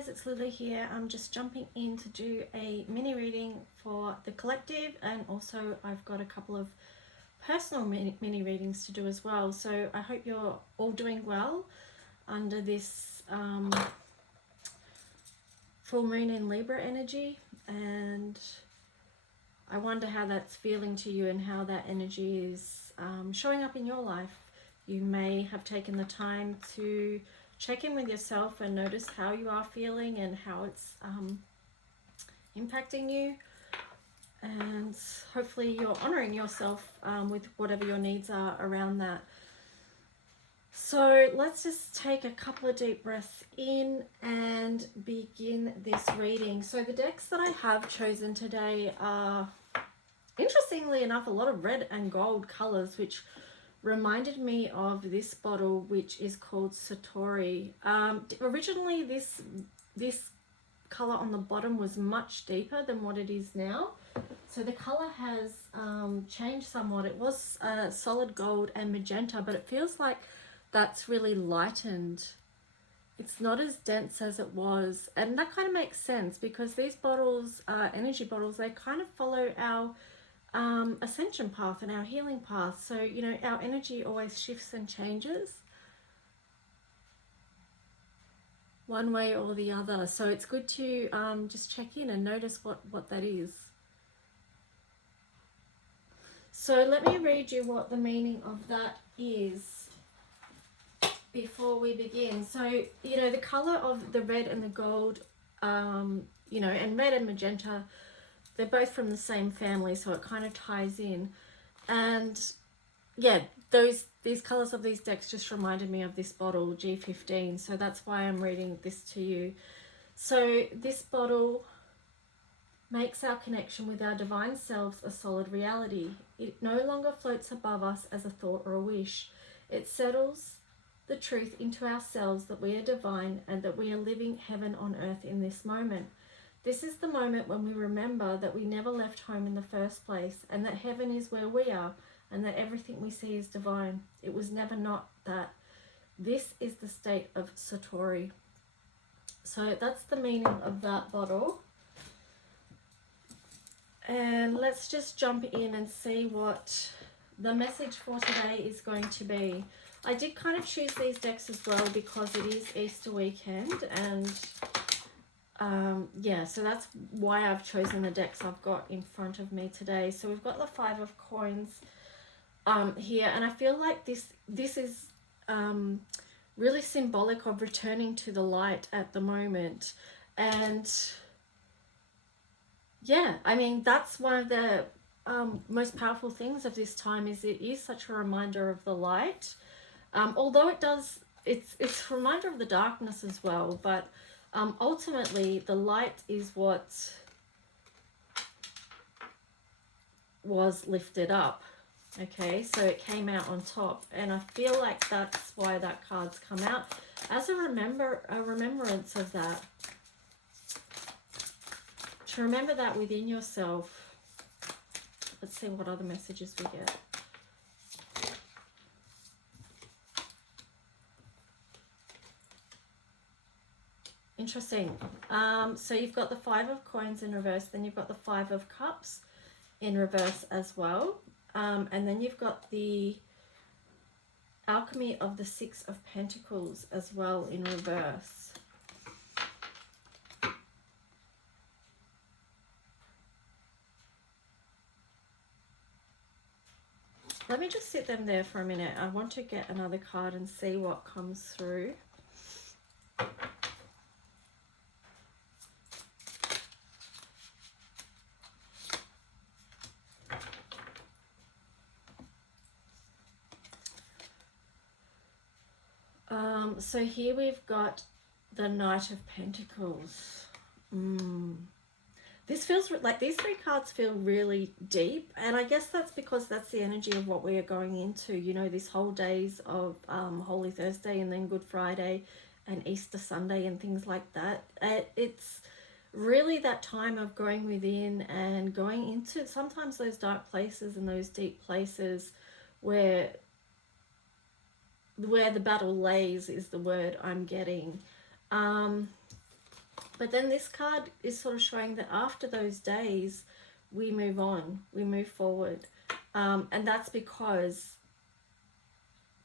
guys, it's Lily here. I'm just jumping in to do a mini reading for the collective, and also I've got a couple of personal mini readings to do as well. So I hope you're all doing well under this full moon in Libra energy, and I wonder how that's feeling to you and how that energy is showing up in your life. You may have taken the time to check in with yourself and notice how you are feeling and how it's impacting you, and hopefully you're honoring yourself with whatever your needs are around that. So let's just take a couple of deep breaths in and begin this reading. So the decks that I have chosen today are, interestingly enough, a lot of red and gold colors, which reminded me of this bottle, which is called Satori. Originally this color on the bottom was much deeper than what it is now, so the color has changed somewhat. It was solid gold and magenta, but it feels like that's really lightened. It's not as dense as it was, and that kind of makes sense because these bottles, energy bottles, they kind of follow our ascension path and our healing path. So, you know, our energy always shifts and changes one way or the other. So it's good to just check in and notice what that is. So let me read you what the meaning of that is before we begin. So, you know, the color of the red and the gold, you know, and red and magenta, they're both from the same family, so it kind of ties in. And yeah, these colors of these decks just reminded me of this bottle, G15, so that's why I'm reading this to you. So this bottle makes our connection with our divine selves a solid reality. It no longer floats above us as a thought or a wish. It settles the truth into ourselves that we are divine and that we are living heaven on earth in this moment. This is the moment when we remember that we never left home in the first place, and that heaven is where we are, and that everything we see is divine. It was never not that. This is the state of Satori. So that's the meaning of that bottle. And let's just jump in and see what the message for today is going to be. I did kind of choose these decks as well because it is Easter weekend, and yeah, so that's why I've chosen the decks I've got in front of me today. So we've got the Five of Coins here, and I feel like this is really symbolic of returning to the light at the moment. And yeah, I mean, that's one of the most powerful things of this time, is it is such a reminder of the light. Although it's a reminder of the darkness as well, but ultimately the light is what was lifted up. Okay, so it came out on top, and I feel like that's why that card's come out, as a remembrance of that, to remember that within yourself. Let's see what other messages we get. Interesting. So you've got the Five of Coins in reverse, then you've got the Five of Cups in reverse as well. And then you've got the Alchemy of the Six of Pentacles as well in reverse. Let me just sit them there for a minute. I want to get another card and see what comes through. So here we've got the Knight of Pentacles. This feels like these three cards feel really deep, and I guess that's because that's the energy of what we are going into, you know, this whole days of Holy Thursday and then Good Friday and Easter Sunday and things like that. It's really that time of going within and going into sometimes those dark places and those deep places where the battle lays is the word I'm getting. But then this card is sort of showing that after those days, we move on, we move forward. And that's because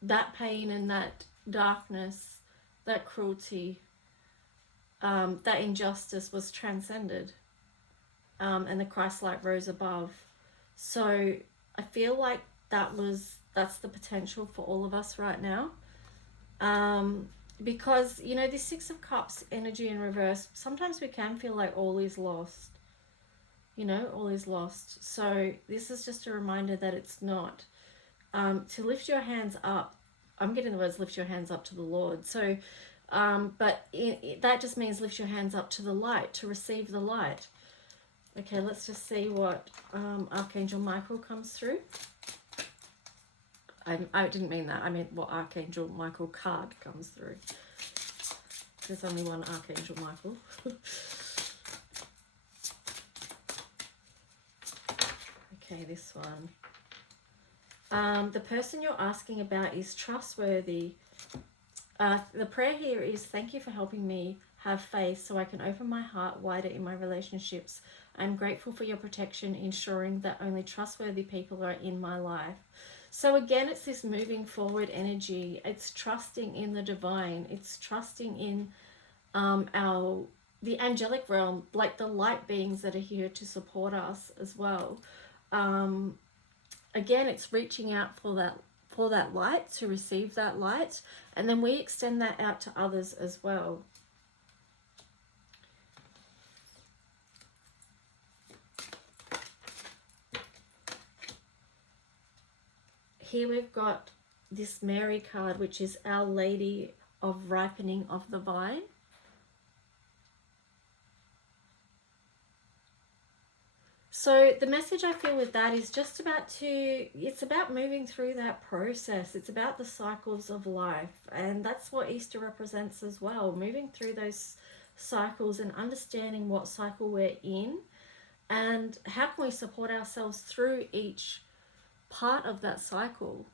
that pain and that darkness, that cruelty, that injustice was transcended. And the Christ light rose above. So I feel like that's the potential for all of us right now. Because, you know, this Six of Cups energy in reverse, sometimes we can feel like all is lost. You know, all is lost. So this is just a reminder that it's not. To lift your hands up, I'm getting the words lift your hands up to the Lord. So, but that just means lift your hands up to the light, to receive the light. Okay, let's just see what Archangel Michael comes through. I didn't mean that. I meant what Archangel Michael card comes through. There's only one Archangel Michael. Okay, this one. The person you're asking about is trustworthy. The prayer here is, thank you for helping me have faith so I can open my heart wider in my relationships. I'm grateful for your protection, ensuring that only trustworthy people are in my life. So again, it's this moving forward energy. It's trusting in the divine. It's trusting in the angelic realm, like the light beings that are here to support us as well. Again, it's reaching out for that light, to receive that light, and then we extend that out to others as well. Here we've got this Mary card, which is Our Lady of Ripening of the Vine. So the message I feel with that is just it's about moving through that process. It's about the cycles of life. And that's what Easter represents as well. Moving through those cycles and understanding what cycle we're in and how can we support ourselves through each part of that cycle.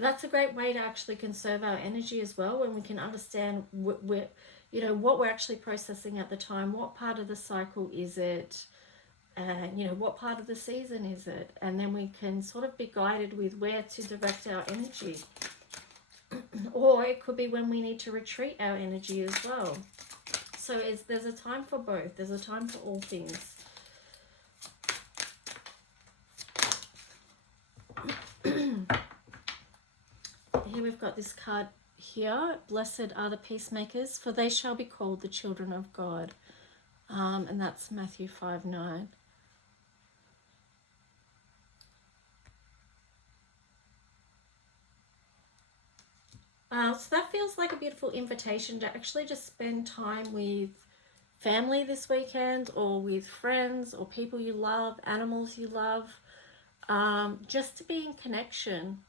That's a great way to actually conserve our energy as well, when we can understand what we're actually processing at the time. What part of the cycle is it? And what part of the season is it? And then we can sort of be guided with where to direct our energy. Or it could be when we need to retreat our energy as well. So there's a time for both. There's a time for all things. Here we've got this card here. Blessed are the peacemakers, for they shall be called the children of God. And that's Matthew 5:9. So that feels like a beautiful invitation to actually just spend time with family this weekend, or with friends or people you love, animals you love, just to be in connection.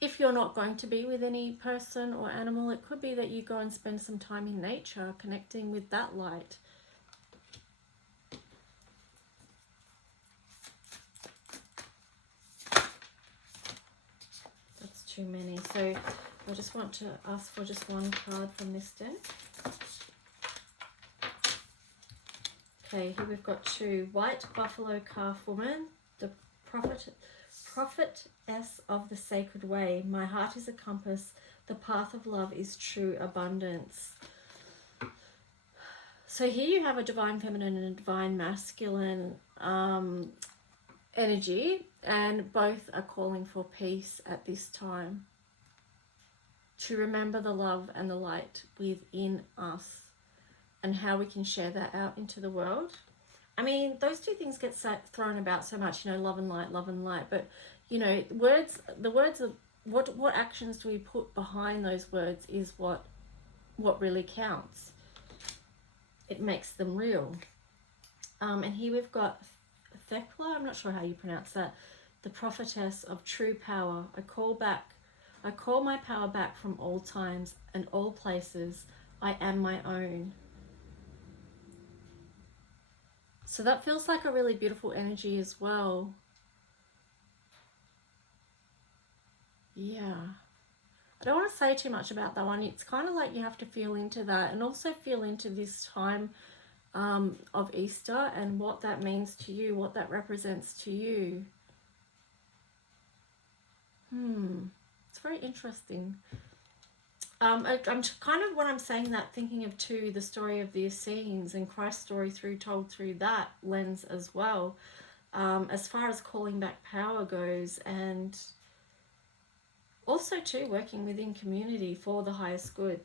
If you're not going to be with any person or animal, it could be that you go and spend some time in nature, connecting with that light. That's too many. So I just want to ask for just one card from this deck. Okay, here we've got two. White buffalo calf woman, the prophetess of the sacred way. My heart is a compass. The path of love is true abundance. So here you have a divine feminine and a divine masculine energy, and both are calling for peace at this time. To remember the love and the light within us and how we can share that out into the world. I mean, those two things get thrown about so much, love and light, but the words of what actions do we put behind those words is what really counts. It makes them real. And here we've got Thekla, I'm not sure how you pronounce that, the prophetess of true power. I call my power back from all times and all places. I am my own. So that feels like a really beautiful energy as well. Yeah. I don't want to say too much about that one. It's kind of like you have to feel into that, and also feel into this time of Easter and what that means to you, what that represents to you. It's very interesting. I'm kind of, when I'm saying that, thinking of too the story of the Essenes and Christ's story told through that lens as well, as far as calling back power goes, and also too working within community for the highest good.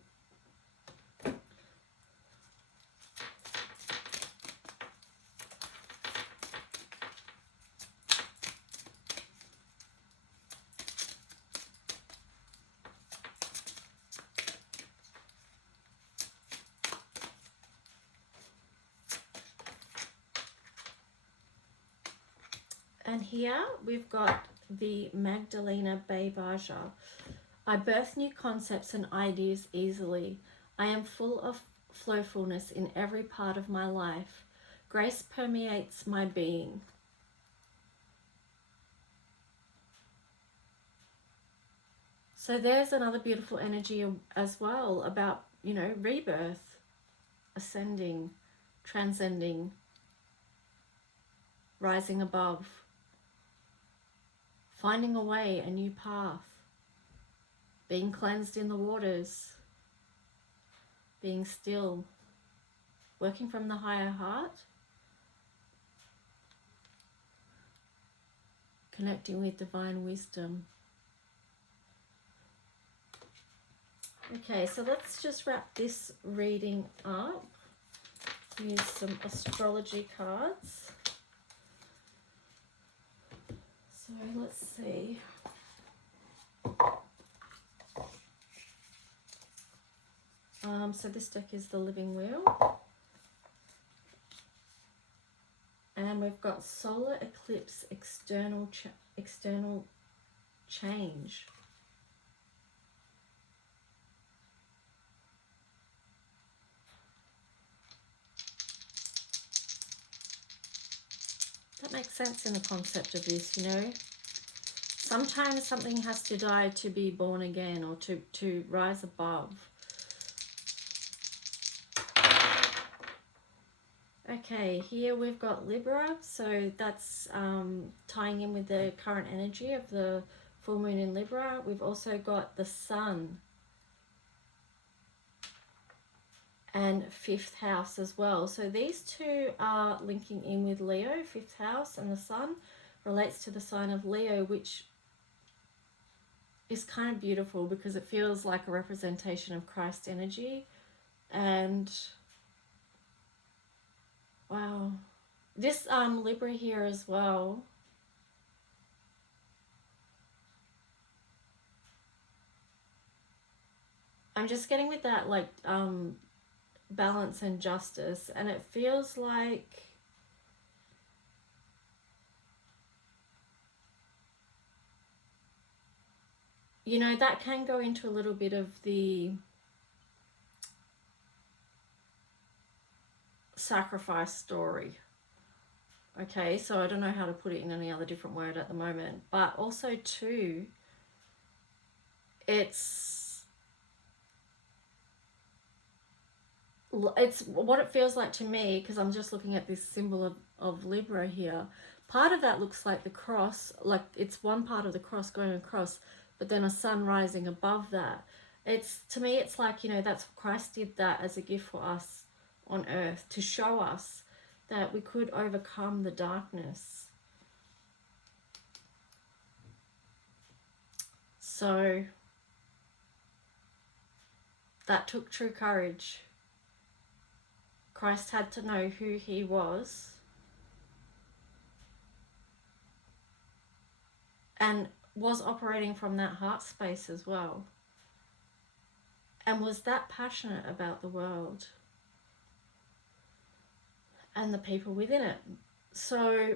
And here we've got the Magdalena Bay Baja. I birth new concepts and ideas easily. I am full of flowfulness in every part of my life. Grace permeates my being. So there's another beautiful energy as well about, you know, rebirth, ascending, transcending, rising above, finding a way, a new path, being cleansed in the waters, being still, working from the higher heart, connecting with divine wisdom. Okay, so let's just wrap this reading up. Use some astrology cards. So let's see. So this deck is the Living Wheel. And we've got solar eclipse, external change. That makes sense in the concept of this, you know. Sometimes something has to die to be born again, or to rise above. Okay, here we've got Libra, so that's tying in with the current energy of the full moon in Libra. We've also got the Sun and 5th house as well. So these two are linking in with Leo. 5th house and the Sun relates to the sign of Leo, which is kind of beautiful because it feels like a representation of Christ's energy. And wow, this Libra here as well. I'm just getting with that like balance and justice, and it feels like you know, that can go into a little bit of the sacrifice story. Okay, so I don't know how to put it in any other different word at the moment, but also too, it's what it feels like to me, because I'm just looking at this symbol of Libra here. Part of that looks like the cross, like it's one part of the cross going across, but then a sun rising above that. It's, to me, it's like, you know, that's Christ did that as a gift for us on earth, to show us that we could overcome the darkness. So that took true courage. Christ had to know who he was and was operating from that heart space as well, and was that passionate about the world and the people within it. So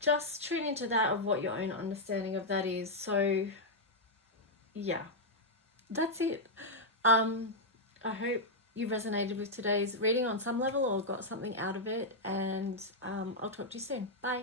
just tune into that, of what your own understanding of that is. So yeah, that's it. I hope you resonated with today's reading on some level or got something out of it, and I'll talk to you soon. Bye.